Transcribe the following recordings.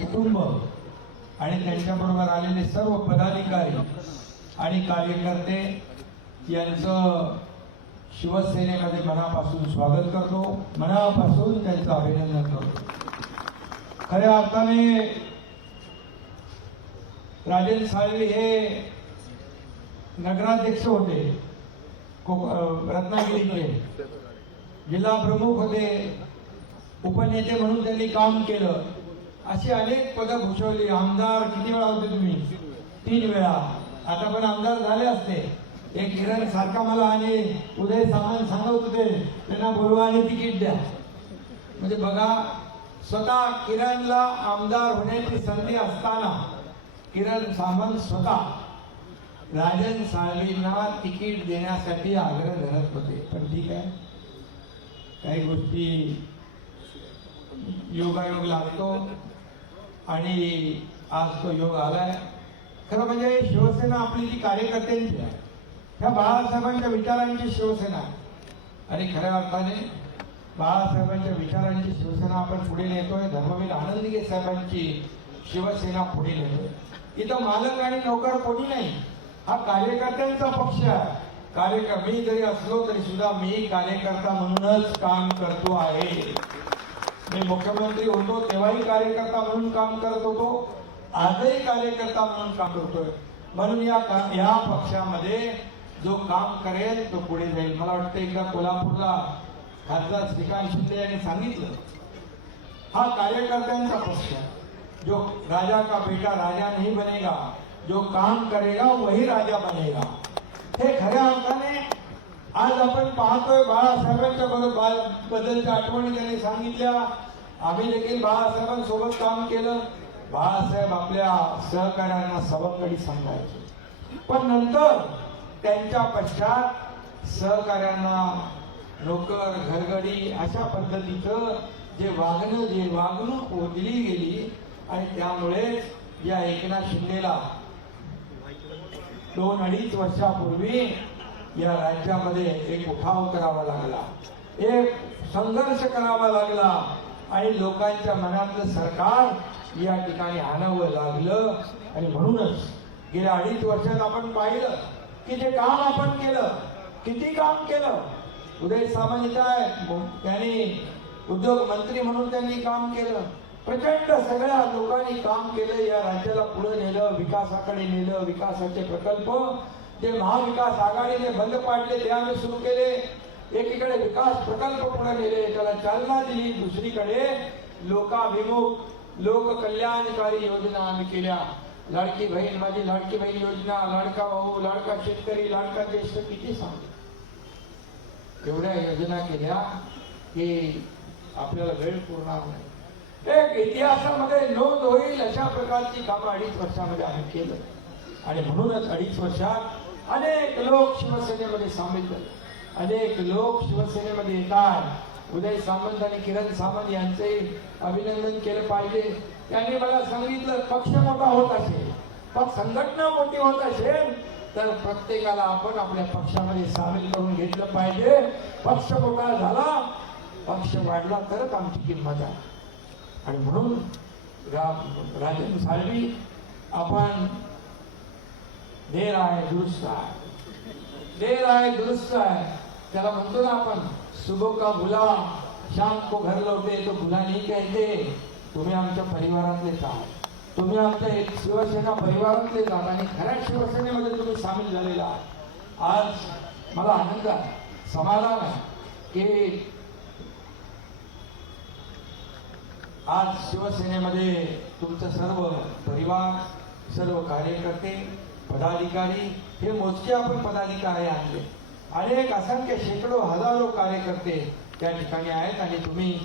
कुटुंब आणि त्यांच्याबरोबर आलेले सर्व पदाधिकारी आणि कार्यकर्ते यांचं शिवसेनेमध्ये मनापासून स्वागत करतो, मनापासून त्यांचं अभिनंदन करतो। खऱ्या अर्थाने राजेंद्र साळवी हे नगराध्यक्ष होते, रत्नागिरीचे जिल्हा प्रमुख होते, उपनेते म्हणून त्यांनी काम केलं, अशी अनेक पदं भूषवली। आमदार किती वेळा होते तुम्ही? 3 वेळा। आता पण आमदार झाले असते। एक किरण सारखा मला आणि उदय सामंत सांगत होते त्यांना बोलवा आणि तिकीट द्या। म्हणजे बघा, स्वतः किरणला आमदार होण्याची संधी असताना किरण सामंत स्वतः राजन साळवींना तिकीट देण्यासाठी आग्रह धरत होते। पण ठीक आहे, काही गोष्टी योगायोग लागतो आणि आज तो योग आलाय। खरं म्हणजे शिवसेना आपली जी कार्यकर्त्यांची आहे, ह्या बाळासाहेबांच्या विचारांची शिवसेना आणि खऱ्या अर्थाने बाळासाहेबांच्या विचारांची शिवसेना आपण पुढे नेतोय। धर्मवीर आनंदगे साहेबांची शिवसेना पुढे नेतोय। इथं मालक आणि नोकर कोणी नाही, हा कार्यकर्त्यांचा पक्ष आहे। मी जरी असलो तरी सुद्धा मी कार्यकर्ता म्हणूनच काम करतो आहे। मी मुख्यमंत्री होतो तेव्हाही कार्यकर्ता म्हणून काम करत होतो, आजही कार्यकर्ता म्हणून काम करतोय। म्हणून या पक्षामध्ये जो काम करेल तो पुढे जाईल। मला वाटतं एकदा कोल्हापूरला खासदार श्रीकांत शिंदे यांनी सांगितलं, हा कार्यकर्त्यांचा पक्ष है, जो राजा का बेटा राजा नहीं बनेगा, जो काम करेगा वही राजा बनेगा। हे खऱ्या अर्थाने आज आपण पाहतोय। बाळासाहेबांच्या बद्दलच्या आठवणी त्यांनी सांगितल्या। आम्ही देखील बाळासाहेबांसोबत काम केलं। बाळासाहेब आपल्या सहकार्यांना सवंगडी सांगायचे, पण नंतर त्यांच्या पश्चात सहकार्यांना नोकर घरगडी अशा पद्धतीचं जे वागणूक दिली गेली आणि त्यामुळे या एकनाथ शिंदेला 2-2.5 वर्षापूर्वी या राज्यामध्ये एक उठाव करावा लागला, एक संघर्ष करावा लागला आणि लोकांच्या मनातलं सरकार या ठिकाणी आणावं लागलं। आणि म्हणूनच गेल्या 2.5 वर्षात आपण पाहिलं की जे काम आपण केलं, किती काम केलं। उदय सामंत त्यांनी उद्योग मंत्री म्हणून त्यांनी काम केलं, प्रचंड सगळ्या लोकांनी काम केलं, या राज्याला पुढे नेलं, विकासाकडे नेलं। विकासाचे प्रकल्प जे महाविकास आघाडीने बंद पाडले ते आम्ही सुरू केले। एकीकडे विकास प्रकल्प पुढे नेले, त्याला चालना दिली, दुसरीकडे लोकाभिमुख लोककल्याणकारी योजना आम्ही केल्या। लाडकी बहीण माझी लाडकी बहीण योजना, लाडका भाऊ, लाडका शेतकरी, लाडका ज्येष्ठ, किती सांग एवढ्या योजना केल्या की आपल्याला वेळ पुरणार नाही। एक इतिहासामध्ये नोंद होईल अशा प्रकारची कामं 2.5 वर्षामध्ये आम्ही केलं आणि म्हणूनच 2.5 वर्षात अनेक लोक शिवसेनेमध्ये सामील झाले, अनेक लोक शिवसेनेमध्ये येतात। उदय सामंत आणि किरण सामंत यांचे अभिनंदन केलं पाहिजे। त्यांनी मला सांगितलं, पक्ष मोठा होत असेल, पण संघटना मोठी होत असेल तर प्रत्येकाला आपण आपल्या पक्षामध्ये सामील करून घेतलं पाहिजे। पक्ष मोठा झाला, पक्ष वाढला तरच आमची किंमत आहे। आणि म्हणून राजेंद्र साळवी आपण देर आहे दुरुस्त आहे, देर आहे दुरुस्त आहे, त्याला म्हणतो ना आपण, सुबह का भुला शाम को घर लौटे तो भुला नहीं कहते। तुम्ही आमच्या परिवारातलेच आहात, तुम्ही आमच्या एक शिवसेना परिवारातलेच आहात आणि खऱ्या शिवसेनेमध्ये तुम्ही सामील झालेला आहात। आज मला आनंद आहे, समाधान आहे की आज शिवसेनेमध्ये तुमचं सर्व परिवार, सर्व कार्यकर्ते, पदाधिकारी, हे मोजके आपण पदाधिकारी आणले, अनेक असंख्य शेकडो हजारो कार्यकर्ते त्या ठिकाणी आहेत। आणि तुम्ही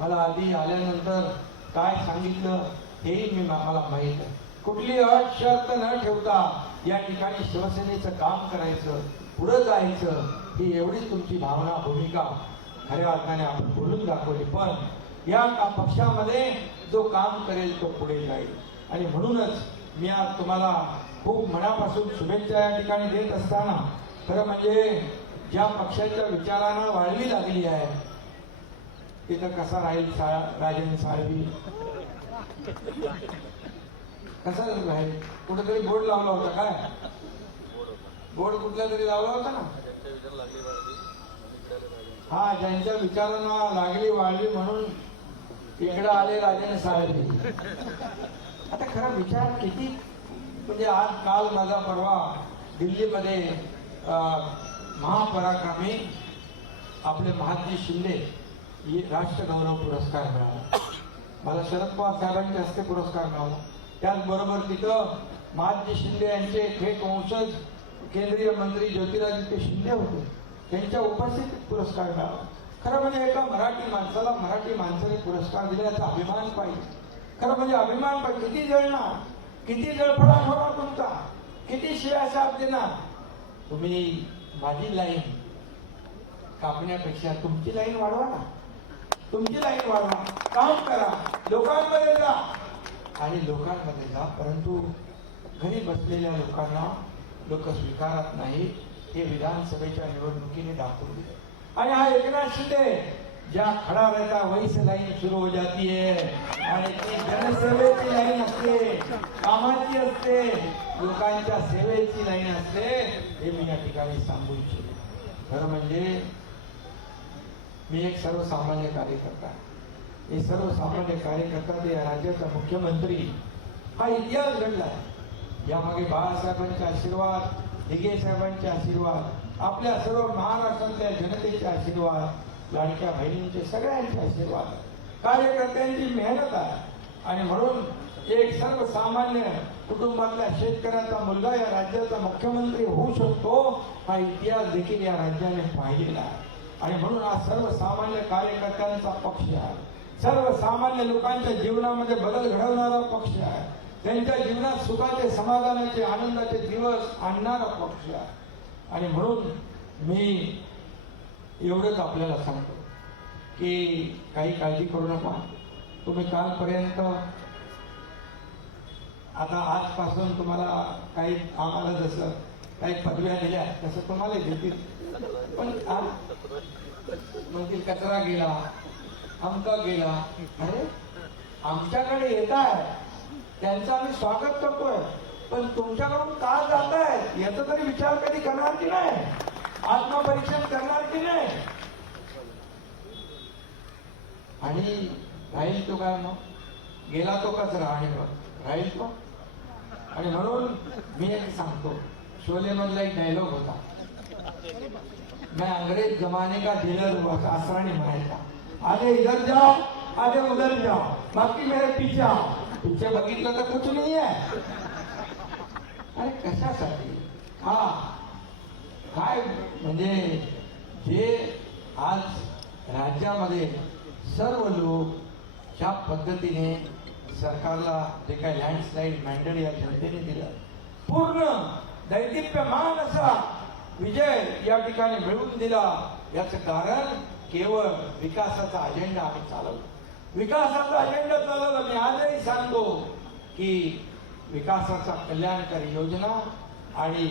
मला आधी आल्यानंतर काय सांगितलं हेही मला माहीत आहे। कुठली अट शर्त न ठेवता या ठिकाणी शिवसेनेचं काम करायचं, पुढे जायचं, ही एवढीच तुमची भावना, भूमिका खऱ्या अर्थाने आपण बोलून दाखवली। पण या पक्षामध्ये जो काम करेल तो पुढे जाईल आणि म्हणूनच मी आज तुम्हाला खूप मनापासून शुभेच्छा या ठिकाणी देत असताना, खरं म्हणजे ज्या पक्षाच्या विचारांना वाळवी लागली आहे तिथं कसा राहील राजेंद्र साळवी, कसा आहे? कुठेतरी बोर्ड लावला होता काय? बोर्ड कुठला तरी लावला होता ना? हा, ज्यांच्या विचारांना लागली वाढली म्हणून इकडे आले राजाने साहेब. आता खरा विचार किती म्हणजे आज काल माझा परवा दिल्लीमध्ये महापराक्रमी आपले महादजी शिंदे राष्ट्रगौरव पुरस्कार मिळाला. मला शरद पवार साहेबांच्या हस्ते पुरस्कार मिळाला. त्याचबरोबर तिथं महादजी शिंदे यांचे थेट वंशज केंद्रीय मंत्री ज्योतिरादित्य शिंदे होते, त्यांच्या उपस्थितीत पुरस्कार मिळाला. खरं म्हणजे एका मराठी माणसाला मराठी माणसाने पुरस्कार दिल्याचा अभिमान पाहिजे. खरं म्हणजे अभिमान पाहिजे. किती जळणार, किती जळफळाट होणार तुमचा, किती शिव्या शाप देणार. तुम्ही माझी लाईन कापण्यापेक्षा तुमची लाईन वाढवा ना, तुमची लाईन वाढवा, काम करा, लोकांमध्ये जा आणि लोकांमध्ये जा. परंतु घरी बसलेल्या लोकांना लोक स्वीकारत नाही, हे विधानसभेच्या निवडणुकीने दाखवून दिले. आणि हा एकनाथ शिंदे ज्या खडा रहता वही से लाईन सुरू हो जाती है आणि ती जनसेवेची लाईन असते, कामाची असते, लोकांच्या सेवेची लाईन असते, हे मी या ठिकाणी सांगू इच्छितो. खरं म्हणजे मी एक सर्वसामान्य कार्यकर्ता, हे सर्वसामान्य कार्यकर्ता ते राज्याचा मुख्यमंत्री, हा इतिहास घडला आहे. यामागे बाळासाहेबांचे आशीर्वाद, दिघे साहेबांचे आशीर्वाद, आपल्या सर्व महाराष्ट्रातल्या जनतेचे आशीर्वाद, लाडक्या बहिणींचे सगळ्यांचे आशीर्वाद, कार्यकर्त्यांची मेहनत आहे. आणि म्हणून एक सर्वसामान्य कुटुंबातल्या शेतकऱ्याचा मुलगा या राज्याचा मुख्यमंत्री होऊ शकतो, हा इतिहास देखील या राज्याने पाहिलेला आहे. आणि म्हणून हा सर्वसामान्य कार्यकर्त्यांचा पक्ष आहे, सर्वसामान्य लोकांच्या जीवनामध्ये बदल घडवणारा पक्ष आहे, त्यांच्या जीवनात सुखाचे, समाधानाचे, आनंदाचे दिवस आणणारा पक्ष आहे. आणि म्हणून मी एवढंच आपल्याला सांगतो की काही काळजी करू नका. तुम्ही कालपर्यंत, आता आजपासून तुम्हाला काही, आम्हाला जसं काही पदव्या दिल्या तसं तुम्हाला देतील. पण म्हणतील कचरा गेला, आमका गेला. अरे आमच्याकडे येत आहे, त्यांचं आम्ही स्वागत करतोय, पण तुमच्याकडून का जात आहे याचा तरी विचार कधी करणार की नाही, आत्मपरीक्षण करणार की नाही. आणि राहील तो काय, मग गेला तो कचरा आणि मग राहील तो. आणि म्हणून मी एक सांगतो, शोले मधला एक डायलॉग होता, मैं अंग्रेज जमाने का जेलर हुआ था, असरानी म्हणायचा, आधे इधर जाओ आधे उधर जाओ, बाकी मेरे पीछे आओ. पीछे बघितलं तर कुछ नाही आहे. अरे कशासाठी? हा काय म्हणजे जे आज राज्यामध्ये सर्व लोक ज्या पद्धतीने सरकारला जे काही लँडस्लाईड मॅन्डेट या जनतेने दिलं, पूर्ण दैदिप्यमान असा विजय या ठिकाणी मिळवून दिला, याचं कारण केवळ विकासाचा अजेंडा आम्ही चालवला, विकासाचा अजेंडा चालवला. मी आजही सांगतो की विकासाचा कल्याणकारी योजना आणि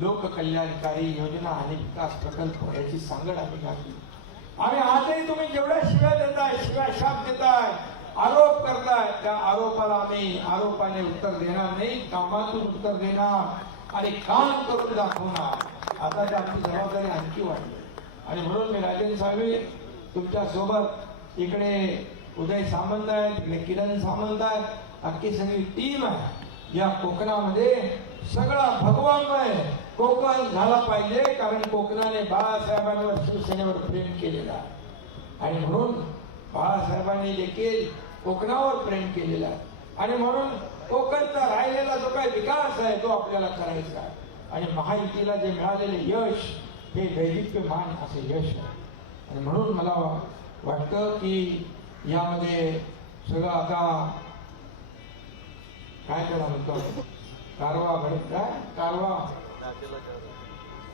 लोककल्याणकारी योजना आणि विकास प्रकल्प याची सांगड आम्ही घातली. आणि आजही तुम्ही जेवढ्या शिव्या देताय, शिव्या शाप देताय, आरोप करताय, त्या आरोपाला आम्ही आरोपाने उत्तर देणार नाही, कामातून उत्तर देणार आणि काम करून दाखवणार. आता आमची जबाबदारी आणखी वाढली. आणि म्हणून मी राजेंद्र साहेब तुमच्या सोबत, इकडे उदय सामंत आहेत, इकडे किरण सामंत आहेत, अख्खी सगळी टीम आहे. या कोकणामध्ये सगळा भगवानमय कोकण झाला पाहिजे, कारण कोकणाने बाळासाहेबांवर, शिवसेनेवर प्रेम केलेला आहे. आणि म्हणून बाळासाहेबांनी देखील कोकणावर प्रेम केलेला आहे. आणि म्हणून कोकणचा राहिलेला जो काही विकास आहे तो आपल्याला करायचा आहे. आणि महायुतीला जे मिळालेले यश हे दैदिप्यमान असे यश आहे. आणि म्हणून मला वाटतं की यामध्ये सगळं आता काय त्याला म्हणतो, कारवा घडत काय कारवा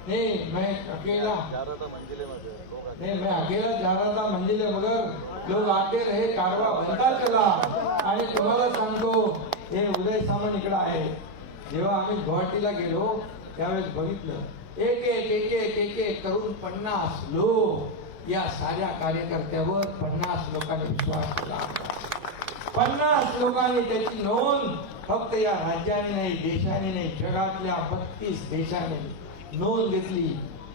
नहीं, मैं अकेला नहीं, मैं अकेला जा रहा था मंजिले, मगर लोग आते रहे, कारवा बनता चला. आणि तुम्हाला सांगतो, हे उदय सामंत इकडे आहे. जेव्हा आम्ही गुवाहाटीला गेलो त्यावेळेस बघितलं, एक एक एक एक एक एक करून 50 लोक, या साऱ्या कार्यकर्त्यावर 50 लोकांनी विश्वास केला. 50 लोकांनी त्याची नोंद फक्त या राज्याने नाही, देशाने नाही, जगातल्या 32 देशाने नोंद घेतली.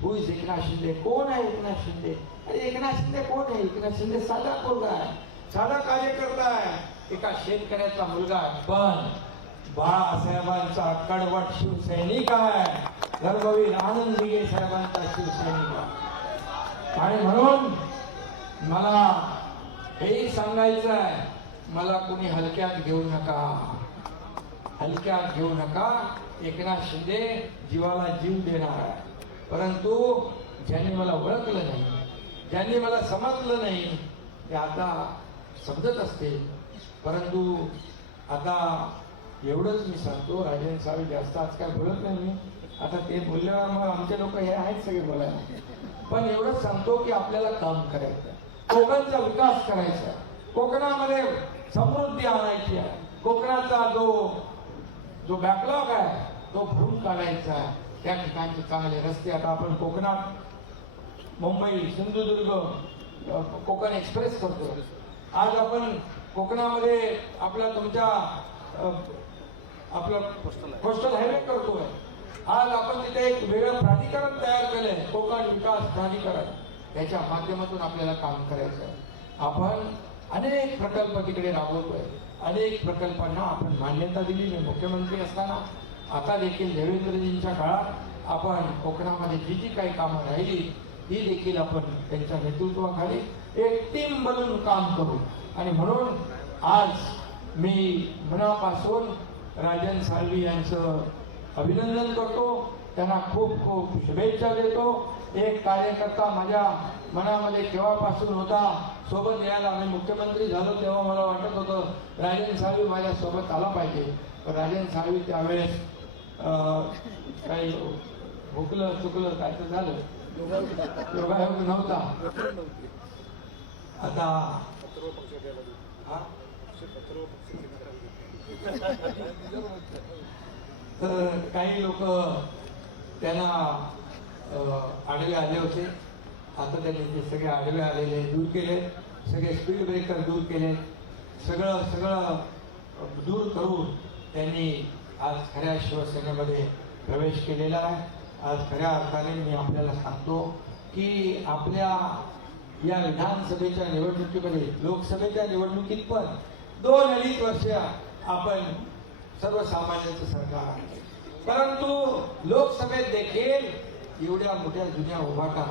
हु इज एकनाथ शिंदे? कोण आहे एकनाथ शिंदे? अरे एकनाथ शिंदे कोण आहे? एकनाथ शिंदे साधा पोरगा आहे, साधा कार्यकर्ता आहे, एका शेतकऱ्याचा मुलगा आहे. पण बाळासाहेबांचा कडवट शिवसैनिक आहे, धर्मवीर आनंद दिघे साहेबांचा शिवसैनिक आहे. आणि म्हणून मला हेही सांगायचं आहे, मला कोणी हलक्यात घेऊ नका, हलक्यात घेऊ नका. एकनाथ शिंदे जीवाला जीव देणार आहे. परंतु ज्यांनी मला ओळखलं नाही, ज्यांनी मला समजलं नाही, ते आता समजत असते. परंतु आता एवढंच मी सांगतो, राजेंद्र साहेब जास्त आज काय बोलत नाही मी. आता ते बोलल्यावर मग आमचे लोक हे आहेत सगळे बोलायला. पण एवढंच सांगतो की आपल्याला काम करायचं, कोकणचा विकास करायचा, कोकणामध्ये समृद्धी आणायची आहे. कोकणाचा जो बॅकलॉग आहे तो भरून काढायचा आहे. त्या ठिकाणचे चांगले रस्ते, आता आपण कोकणात मुंबई सिंधुदुर्ग कोकण एक्सप्रेस करतो. आज आपण कोकणामध्ये आपला तुमच्या आपला कोस्टल हायवे करतोय. आज आपण तिथे एक वेगळं प्राधिकरण तयार केलंय, कोकण विकास प्राधिकरण. त्याच्या माध्यमातून आपल्याला काम करायचं आहे. आपण अनेक प्रकल्प तिकडे राबवतोय, अनेक प्रकल्पांना आपण मान्यता दिली. मी मुख्यमंत्री असताना आता देखील देवेंद्रजींच्या काळात आपण कोकणामध्ये जी जी काही कामं राहिली ती देखील आपण त्यांच्या नेतृत्वाखाली एक टीम बनवून काम करू. आणि म्हणून आज मी मनापासून राजन साळवी यांचं अभिनंदन करतो, त्यांना खूप खूप शुभेच्छा देतो. एक कार्यकर्ता माझ्या मनामध्ये केव्हापासून होता, सोबत यायला. आम्ही मुख्यमंत्री झालो तेव्हा मला वाटत होतं राजन साळवी माझ्या सोबत आला पाहिजे. पण राजन साळवी त्यावेळेस काही भुकलं चुकलं काय तर झालं, योगायोग नव्हता. आता तर काही लोक त्यांना आडवे आले होते. आता त्यांनी ते सगळे आडवे आलेले दूर केले, सगळे स्पीड ब्रेकर दूर केले, सगळं दूर करून त्यांनी आज खऱ्या शिवसेनेमध्ये प्रवेश केलेला आहे. आज खऱ्या अर्थाने मी आपल्याला सांगतो की आपल्या या विधानसभेच्या निवडणुकीमध्ये, लोकसभेच्या निवडणुकीत पण 2-2.5 वर्ष आपण सर्वसामान्यांचं सरकार आहे. परंतु लोकसभेत देखील एवढ्या मोठ्या जुन्या उभाटा,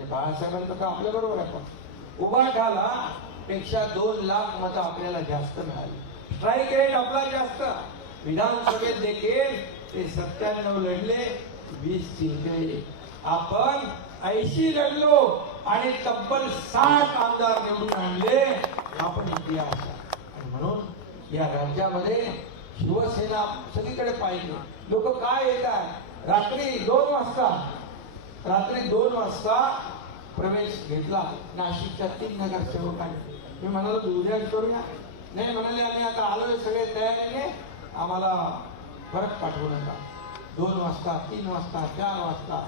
बाळासाहेबांचं का आपल्या बरोबर आहे, पण उभाटाला पेक्षा 2 लाख मतं आपल्याला जास्त मिळाली. स्ट्राईक रेट आपला जास्त. विधानसभेत देखील ते 97 लढले, 20 जिंकले. आपण 80 लढलो आणि तब्बल 60 आमदार निवडून आणले. आपण इतिहास आहे. आणि म्हणून या राज्यामध्ये शिवसेना सगळीकडे पाहिजे. लोक काय येत आहे, रात्री 2 वाजता प्रवेश घेतला नाशिकच्या 3 नगरसेवकांनी. मी म्हणालो उद्या करूया, नाही म्हणाले आम्ही आता आलोय सगळे तयारीने, आम्हाला परत पाठवू नका. 2 वाजता, 3 वाजता, 4 वाजता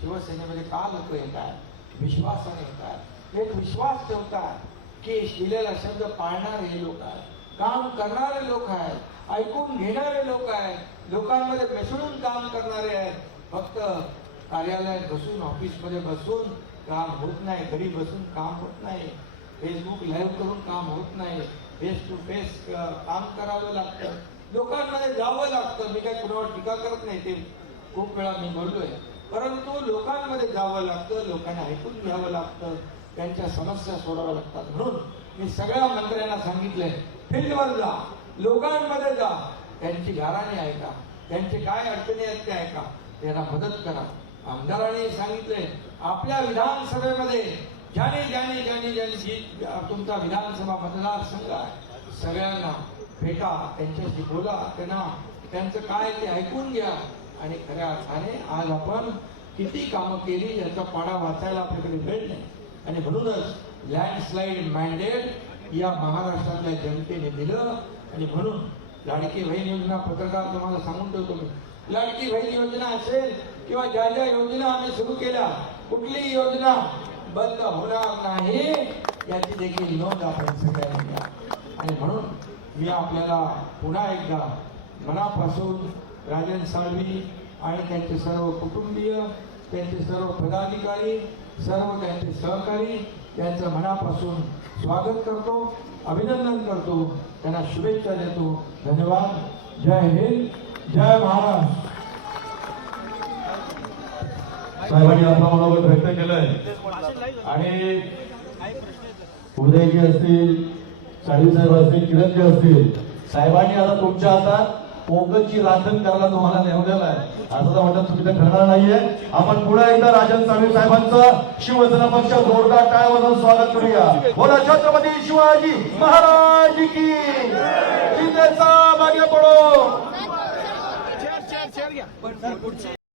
शिवसेनेमध्ये का लोक येत आहेत, विश्वासाने येत आहेत, एक विश्वास ठेवतात की दिलेला शब्द पाळणारे लोक आहेत, काम करणारे लोक आहेत, ऐकून घेणारे लोक आहेत, लोकांमध्ये मिसळून काम करणारे आहेत. फक्त कार्यालयात बसून, ऑफिसमध्ये बसून काम होत नाही, घरी बसून काम होत नाही, फेसबुक लाईव्ह करून काम होत नाही, फेस टू फेस काम करावं लागतं, लोकांमध्ये जावं लागतं. मी काय कुणावर टीका करत नाही, ते खूप वेळा मी बोललोय. परंतु लोकांमध्ये जावं लागतं, लोकांना ऐकून घ्यावं लागतं, त्यांच्या समस्या सोडाव्या लागतात. म्हणून मी सगळ्या मंत्र्यांना सांगितलंय, फील्डवर जा, लोकांमध्ये जा, त्यांची गाराणी ऐका, त्यांचे काय अडचणी आहेत ते ऐका, त्यांना मदत करा. आमदारांनी सांगितलंय, आपल्या विधानसभेमध्ये ज्यांनी तुमचा विधानसभा मतदारसंघ आहे सगळ्यांना भेटा, त्यांच्याशी बोला, त्यांचं काय ते ऐकून घ्या. आणि खऱ्या अर्थाने आज आपण किती कामं केली याचा पाडा वाचायला आपल्याकडे वेळ नाही. आणि म्हणूनच लँडस्लाईड मॅन्डेट या महाराष्ट्रातल्या जनतेने दिलं. आणि म्हणून लाडकी बहीण योजना, पत्रकार तुम्हाला सांगून ठेवतो मी, लाडकी बहीण योजना असेल किंवा ज्या ज्या योजना आम्ही सुरू केल्या, कुठलीही योजना बंद होणार नाही याची देखील नोंद आपण सगळ्यांनी घ्या. आणि म्हणून मी आपल्याला पुन्हा एकदा मनापासून राजन साळवी आणि त्यांचे सर्व कुटुंबीय, त्यांचे सर्व पदाधिकारी, सर्व त्यांचे सहकारी यांचं मनापासून स्वागत करतो, अभिनंदन करतो, त्यांना शुभेच्छा देतो. धन्यवाद. जय हिंद, जय महाराष्ट्र. साहेबांनी आपला मनोगत व्यक्त केलंय आणि उदयजी असतील, साळवी साहेब असतील, किरणजी असतील, साहेबांनी आता तुमच्या हातात पोकळची राखण करायला तुम्हाला नेमलेलं आहे. असं तर वाटत चुकीचं ठरणार नाहीये. आपण पुन्हा एकदा राजन साळवी साहेबांचं शिवसेना पक्ष जोरदार टाळ्यावाजवून स्वागत करूया. बोला छत्रपती शिवाजी महाराज की जय. मागे पडो.